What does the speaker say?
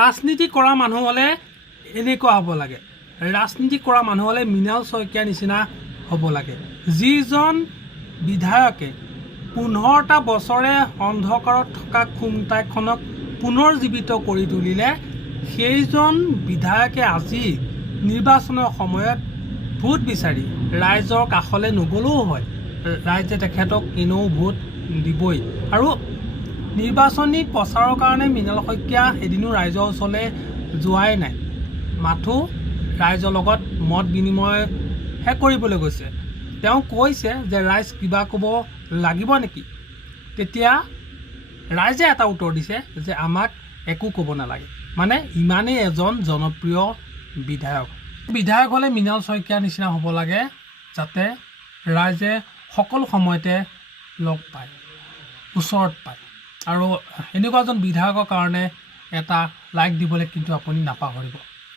ৰাজনীতি কৰা মানুহ হ'লে এনেকুৱা হ'ব লাগে। ৰাজনীতি কৰা মানুহ হ'লে মৃণাল শইকীয়াৰ নিচিনা হ'ব লাগে, যিজন বিধায়কে 15টা বছৰে অন্ধকাৰত থকা খুমটাইখনক পুনৰ জীৱিত কৰি তুলিলে। সেইজন বিধায়কে আজি নিৰ্বাচনৰ সময়ত ভোট বিচাৰি ৰাইজৰ কাষলৈ নগ'লেও হয়, ৰাইজে তেখেতক এনেও ভোট দিবই। আৰু নিৰ্বাচনী প্ৰচাৰৰ কাৰণে মৃণাল শইকীয়া এদিনো ৰাইজৰ ওচৰলৈ যোৱাই নাই, মাথো ৰাইজৰ লগত মত বিনিময়হে কৰিবলৈ গৈছে। তেওঁ কৈছে যে ৰাইজ কিবা ক'ব লাগিব নেকি? তেতিয়া ৰাইজে এটা উত্তৰ দিছে যে আমাক একো ক'ব নালাগে। মানে ইমানেই এজন জনপ্ৰিয় বিধায়ক হ'লে মৃণাল শইকীয়াৰ নিচিনা হ'ব লাগে, যাতে ৰাইজে সকলো সময়তে লগ পায়, ওচৰত পায়। আৰু এনেকুৱা এজন বিধায়কৰ কাৰণে এটা লাইক দিবলৈ কিন্তু আপুনি নাপাহৰিব।